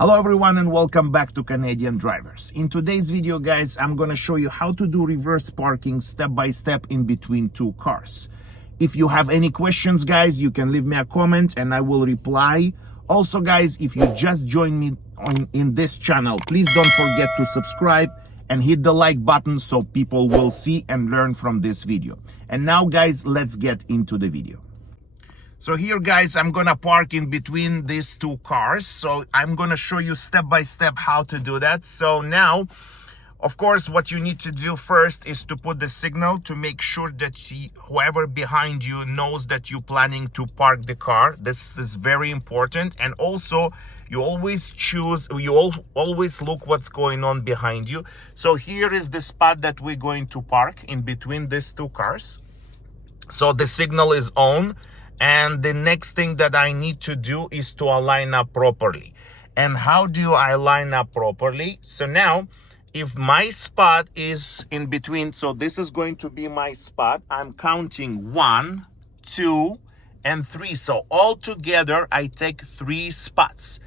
Hello everyone and welcome back to Canadian Drivers. In today's video, guys, I'm gonna show you how to do reverse parking step by step in between two cars. If you have any questions, guys, you can leave me a comment and I will reply. Also, guys, if you just joined me in this channel, please don't forget to subscribe and hit the like button so people will see and learn from this video. And now, guys, let's get into the video. So here, guys, I'm gonna park in between these two cars. So I'm gonna show you step by step how to do that. So now, of course, what you need to do first is to put the signal to make sure that whoever behind you knows that you're planning to park the car. This is very important. And also, you always always look what's going on behind you. So here is the spot that we're going to park in between these two cars. So the signal is on. And the next thing that I need to do is to align up properly. And how do I line up properly? So now, if my spot is in between, so this is going to be my spot. I'm counting 1, 2, and 3. So all together, I take 3 spots.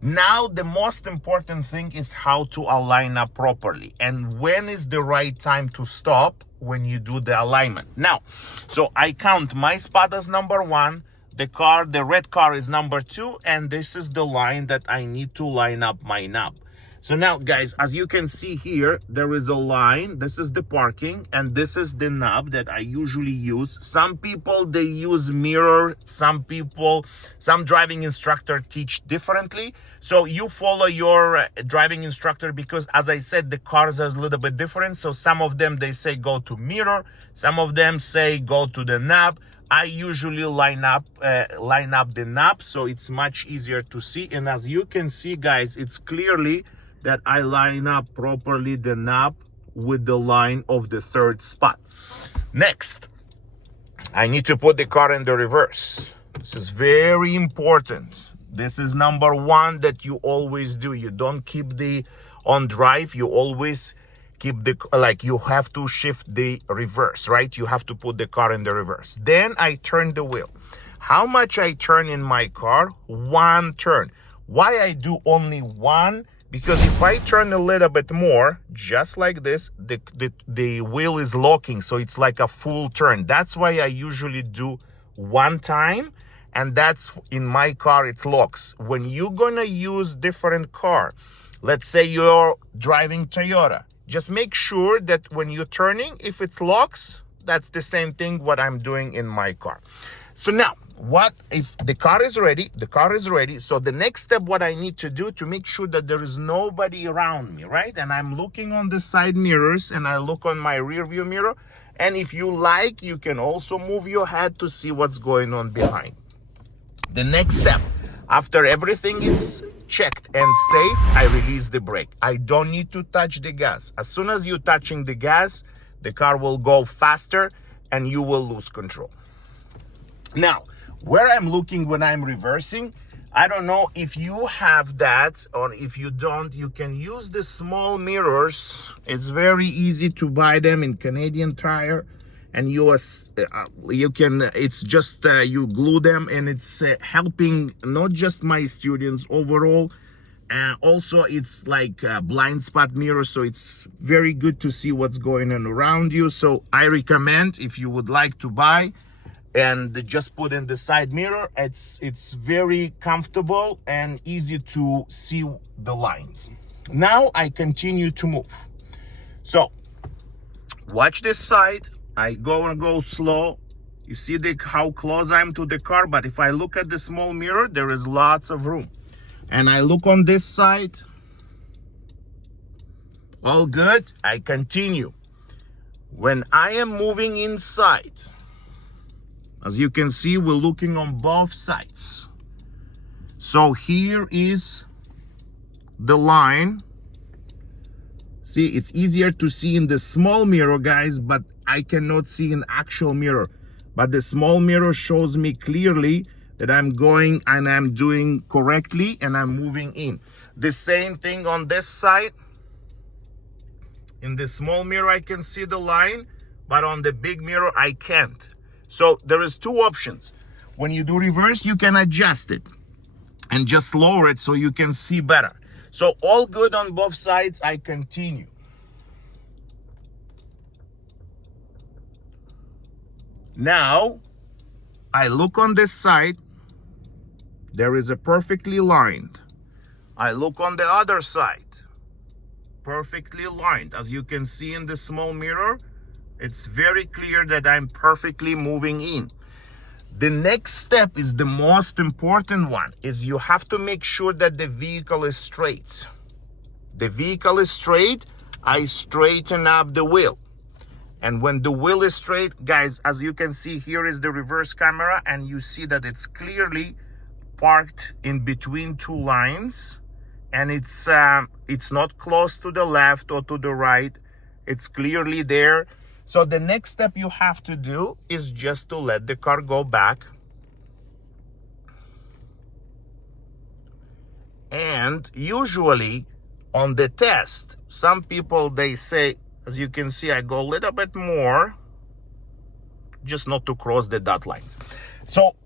Now, the most important thing is how to align up properly. And when is the right time to stop when you do the alignment. Now, so I count my spot as number 1, the red car is number 2, and this is the line that I need to line up my knob. So now, guys, as you can see here, there is a line. This is the parking, and this is the knob that I usually use. Some people, they use mirror. Some driving instructor teach differently. So you follow your driving instructor because, as I said, the cars are a little bit different. So some of them, they say go to mirror. Some of them say go to the knob. I usually line up the knob, so it's much easier to see. And as you can see, guys, it's clearly that I line up properly the knob with the line of the third spot. Next, I need to put the car in the reverse. This is very important. This is number 1 that you always do. You don't keep the on drive. You always keep you have to shift the reverse, right? You have to put the car in the reverse. Then I turn the wheel. How much I turn in my car? 1 turn. Why I do only 1? Because if I turn a little bit more, just like this, the wheel is locking, so it's like a full turn. That's why I usually do 1 time, and that's in my car, it locks. When you're gonna use different car, let's say you're driving Toyota, just make sure that when you're turning, if it locks, that's the same thing what I'm doing in my car. So now, what if the car is ready? The car is ready. So the next step, what I need to do to make sure that there is nobody around me, right? And I'm looking on the side mirrors and I look on my rear view mirror. And if you like, you can also move your head to see what's going on behind. The next step, after everything is checked and safe, I release the brake. I don't need to touch the gas. As soon as you're touching the gas, the car will go faster and you will lose control. Now, where I'm looking when I'm reversing, I don't know if you have that, or if you don't, you can use the small mirrors. It's very easy to buy them in Canadian Tire, and you can, it's just you glue them, and it's helping not just my students overall. Also, it's like a blind spot mirror, so it's very good to see what's going on around you. So I recommend, if you would like to buy and just put in the side mirror, it's very comfortable and easy to see the lines. Now I continue to move. So watch this side. I go slow. You see how close I am to the car, but if I look at the small mirror, there is lots of room. And I look on this side, all good. I continue. When I am moving inside, as you can see, we're looking on both sides. So here is the line. See, it's easier to see in the small mirror, guys, but I cannot see in actual mirror. But the small mirror shows me clearly that I'm going and I'm doing correctly and I'm moving in. The same thing on this side. In the small mirror, I can see the line, but on the big mirror, I can't. So there is 2 options. When you do reverse, you can adjust it. and just lower it so you can see better. So all good on both sides. I continue. Now I look on this side. There is a perfectly lined. I look on the other side. Perfectly lined. As you can see in the small mirror, it's very clear that I'm perfectly moving in. The next step is the most important one, is you have to make sure that the vehicle is straight. The vehicle is straight, I straighten up the wheel. And when the wheel is straight, guys, as you can see, here is the reverse camera, and you see that it's clearly parked in between two lines, and it's not close to the left or to the right. It's clearly there. So the next step you have to do is just to let the car go back. And usually on the test, some people, they say, as you can see, I go a little bit more, just not to cross the dot lines. So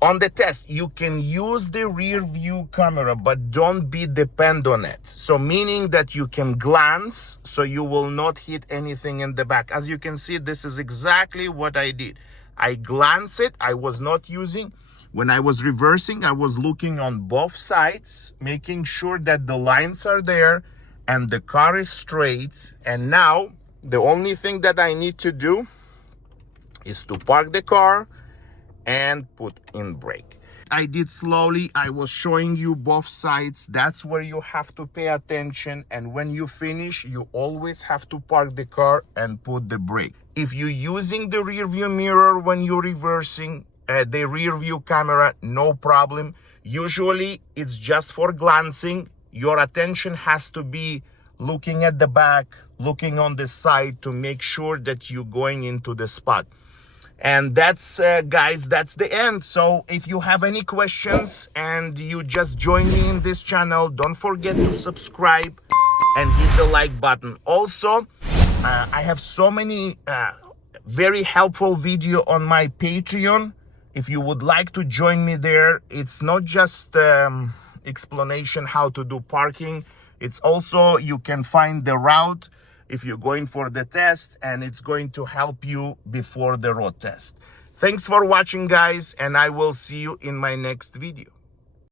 on the test, you can use the rear view camera, but don't be dependent on it. So meaning that you can glance, so you will not hit anything in the back. As you can see, this is exactly what I did. I glance it. I was not using, when I was reversing, I was looking on both sides, making sure that the lines are there and the car is straight. And now the only thing that I need to do is to park the car and put in brake. I did slowly. I was showing you both sides. That's where you have to pay attention. And when you finish, you always have to park the car and put the brake. If you're using the rear view mirror when you're reversing, the rear view camera, no problem. Usually it's just for glancing. Your attention has to be looking at the back, looking on the side to make sure that you're going into the spot. And that's, guys, that's the end. So if you have any questions and you just join me in this channel, don't forget to subscribe and hit the like button. Also, I have so many very helpful video on my Patreon. If you would like to join me there, it's not just explanation how to do parking. It's also, you can find the route if you're going for the test, and it's going to help you before the road test. Thanks for watching, guys, and I will see you in my next video.